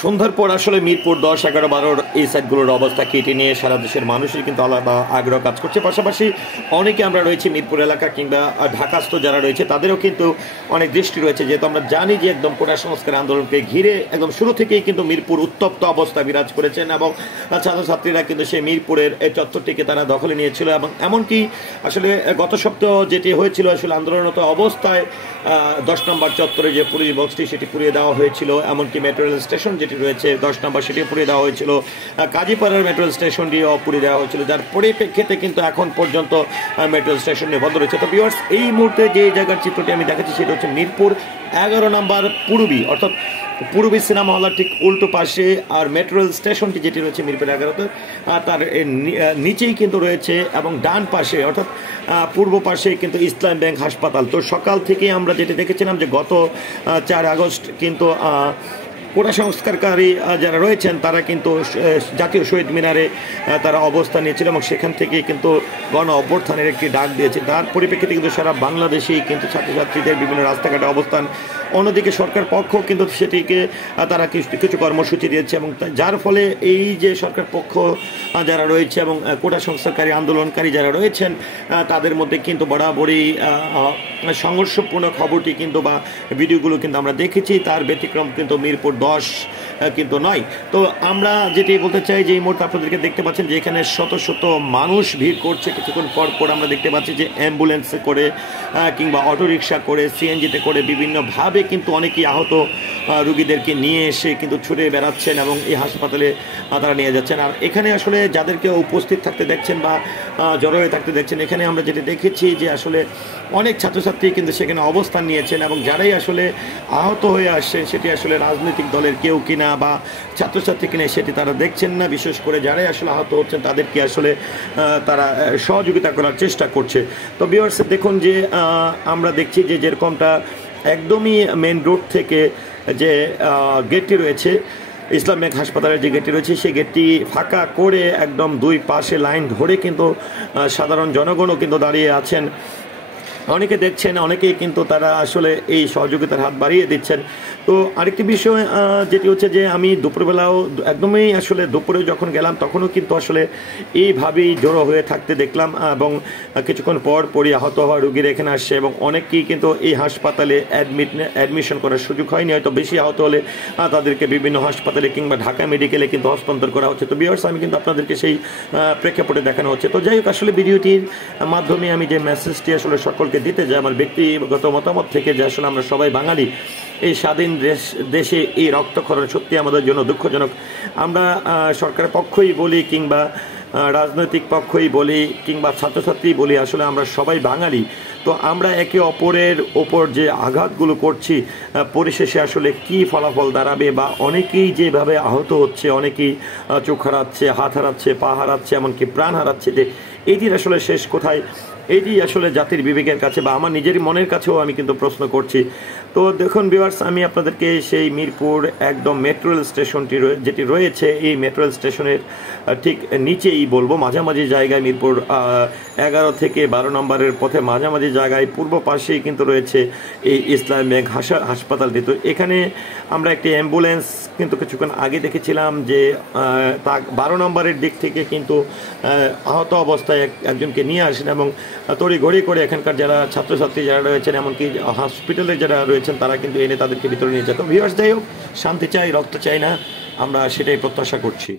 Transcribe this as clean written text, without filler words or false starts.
সন্ধ্যার পর আসলে মিরপুর 10, 11, 12 এই সাইটগুলোর অবস্থা কেটে নিয়ে সারা দেশের মানুষের কিন্তু আলাদা আগ্রহ কাজ করছে। পাশাপাশি অনেকে আমরা রয়েছে মিরপুর এলাকা কিংবা ঢাকাস্থ যারা রয়েছে তাদেরও কিন্তু অনেক দৃষ্টি রয়েছে, যেহেতু আমরা জানি যে একদম কোটা সংস্কার আন্দোলনকে ঘিরে একদম শুরু থেকেই কিন্তু মিরপুর উত্তপ্ত অবস্থা বিরাজ করেছেন এবং ছাত্রছাত্রীরা কিন্তু সেই মিরপুরের এই চত্বরটিকে তারা দখলে নিয়েছিল এবং এমনকি আসলে গত সপ্তাহ যেটি হয়েছিল আসলে আন্দোলনরত অবস্থায় 10 নম্বর চত্বরে যে পুলিশ বক্সটি সেটি পুড়িয়ে দেওয়া হয়েছিল, এমনকি মেট্রো রেল স্টেশন যেটি রয়েছে 10 নম্বর সেটিও পুড়িয়ে দেওয়া হয়েছিল, কাজীপাড়ার মেট্রো রেল স্টেশনটিও পুড়িয়ে দেওয়া হয়েছিল, যার পরিপ্রেক্ষিতে কিন্তু এখন পর্যন্ত মেট্রো রেল স্টেশনে বন্ধ রয়েছে। তো ভিউয়ার্স, এই মুহূর্তে যে জায়গার চিত্রটি আমি দেখাচ্ছি সেটা হচ্ছে মিরপুর 11 নম্বর পূর্বী, অর্থাৎ পূর্বী সিনেমা হলের ঠিক উল্টো পাশে, আর মেট্রো রেল স্টেশনটি যেটি রয়েছে মিরপুর 11তে তার নিচেই কিন্তু রয়েছে এবং ডান পাশে অর্থাৎ পূর্ব পাশে কিন্তু ইসলাম ব্যাংক হাসপাতাল। তো সকাল থেকে আমরা যেটি দেখেছিলাম যে গত 4 আগস্ট কিন্তু কোটা সংস্কারকারী যারা রয়েছেন তারা কিন্তু জাতীয় শহীদ মিনারে তারা অবস্থান নিয়েছিল এবং সেখান থেকে কিন্তু গণ অভ্যুত্থানের একটি ডাক দিয়েছে। তার পরিপ্রেক্ষিতে কিন্তু সারা বাংলাদেশেই কিন্তু ছাত্রছাত্রীদের বিভিন্ন রাস্তাঘাটে অবস্থান, অন্যদিকে সরকার পক্ষ কিন্তু সেটিকে তারা কিছু কর্মসূচি দিয়েছে এবং যার ফলে এই যে সরকার পক্ষ যারা রয়েছে এবং কোটা সংস্কারকারী আন্দোলনকারী যারা রয়েছেন তাদের মধ্যে কিন্তু বরাবরই সংঘর্ষপূর্ণ খবরটি কিন্তু বা ভিডিওগুলো কিন্তু আমরা দেখেছি। তার ব্যতিক্রম কিন্তু মিরপুর 10 কিন্তু নয়। তো আমরা যেটি বলতে চাই যে এই মুহূর্তে আপনাদেরকে দেখতে পাচ্ছেন যে এখানে শত শত মানুষ ভিড় করছে। কিছুক্ষণ পর পর আমরা দেখতে পাচ্ছি যে অ্যাম্বুলেন্সে করে কিংবা অটোরিকশা করে সিএনজিতে করে বিভিন্নভাবে কিন্তু অনেকেই আহত রুগীদেরকে নিয়ে এসে কিন্তু ছুটে বেড়াচ্ছেন এবং এই হাসপাতালে তারা নিয়ে যাচ্ছেন। আর এখানে আসলে যাদেরকে উপস্থিত থাকতে দেখছেন বা জড়ো হয়ে থাকতে দেখছেন, এখানে আমরা যেটা দেখেছি যে আসলে অনেক ছাত্রছাত্রী কিন্তু সেখানে অবস্থান নিয়েছেন এবং যারাই আসলে আহত হয়ে আসছে সেটি আসলে রাজনৈতিক দলের কেউ কিনা বা ছাত্রছাত্রী কিনা সেটি তারা দেখছেন না। বিশেষ করে যারাই আসলে আহত হচ্ছেন তাদেরকে আসলে তারা সহযোগিতা করার চেষ্টা করছে। তো ভিউয়ার্স, দেখুন যে আমরা দেখছি যে যেরকমটা একদমই মেন রোড থেকে যে গেটটি রয়েছে ইসলাম ব্যাংক হাসপাতালের যে গেটটি রয়েছে সেই গেটটি ফাঁকা করে একদম দুই পাশে লাইন ধরে কিন্তু সাধারণ জনগণও কিন্তু দাঁড়িয়ে আছেন। অনেকে দেখছেন, অনেকেই কিন্তু তারা আসলে এই সহযোগিতার হাত বাড়িয়ে দিচ্ছেন। তো আরেকটি বিষয় যেটি হচ্ছে যে আমি দুপুরবেলাও একদমই আসলে দুপুরে যখন গেলাম তখনও কিন্তু আসলে এইভাবেই জড়ো হয়ে থাকতে দেখলাম এবং কিছুক্ষণ পর পরই আহত হওয়া রুগীরা এখানে আসছে এবং অনেকেই কিন্তু এই হাসপাতালে অ্যাডমিশন করার সুযোগ হয়নি, হয়তো বেশি আহত হলে তাদেরকে বিভিন্ন হাসপাতালে কিংবা ঢাকা মেডিকেলে কিন্তু হস্তান্তর করা হচ্ছে। তো ভিউয়ার্স, আমি কিন্তু আপনাদেরকে সেই প্রেক্ষাপটে দেখানো হচ্ছে। তো যাই হোক, আসলে ভিডিওটির মাধ্যমে আমি যে মেসেজটি আসলে সকলকে দিতে যায় আমার ব্যক্তিগত মতামত থেকে যে আসলে আমরা সবাই বাঙালি, এই স্বাধীন দেশে এই রক্তক্ষরণ সত্যি আমাদের জন্য দুঃখজনক। আমরা সরকারের পক্ষই বলি কিংবা রাজনৈতিক পক্ষই বলি কিংবা ছাত্রছাত্রী বলি, আসলে আমরা সবাই বাঙালি। তো আমরা একে অপরের ওপর যে আঘাতগুলো করছি পরিশেষে আসলে কি ফলাফল দাঁড়াবে বা অনেকেই যেভাবে আহত হচ্ছে, অনেকেই চোখ হারাচ্ছে, হাত হারাচ্ছে, পা হারাচ্ছে, এমনকি প্রাণ হারাচ্ছে, যে এটির আসলে শেষ কোথায়? এটি আসলে জাতির বিবেকের কাছে বা আমার নিজের মনের কাছেও আমি কিন্তু প্রশ্ন করছি। তো দেখুন ভিউয়ার্স, আমি আপনাদেরকে সেই মিরপুর একদম মেট্রো রেল স্টেশনটি যেটি রয়েছে এই মেট্রো রেল স্টেশনের ঠিক নিচেই বলবো, মাঝামাঝি জায়গায় মিরপুর 11 থেকে 12 নম্বরের পথে মাঝামাঝি জায়গায় পূর্ব পাশেই কিন্তু রয়েছে এই ইসলাম ব্যাংক হাসপাতালটি। তো এখানে আমরা একটি অ্যাম্বুলেন্স কিন্তু কিছুক্ষণ আগে দেখেছিলাম যে 12 নম্বরের দিক থেকে কিন্তু আহত অবস্থায় একজনকে নিয়ে আসেন এবং তড়িঘড়ি করে এখানকার যারা ছাত্রছাত্রী যারা রয়েছেন এমনকি হসপিটালে যারা রয়েছেন তারা কিন্তু এনে তাদেরকে ভিতরে নিয়ে যেত। ভিউয়ার্স, যাই হোক, শান্তি চাই, রক্ত চাই না, আমরা সেটাই প্রত্যাশা করছি।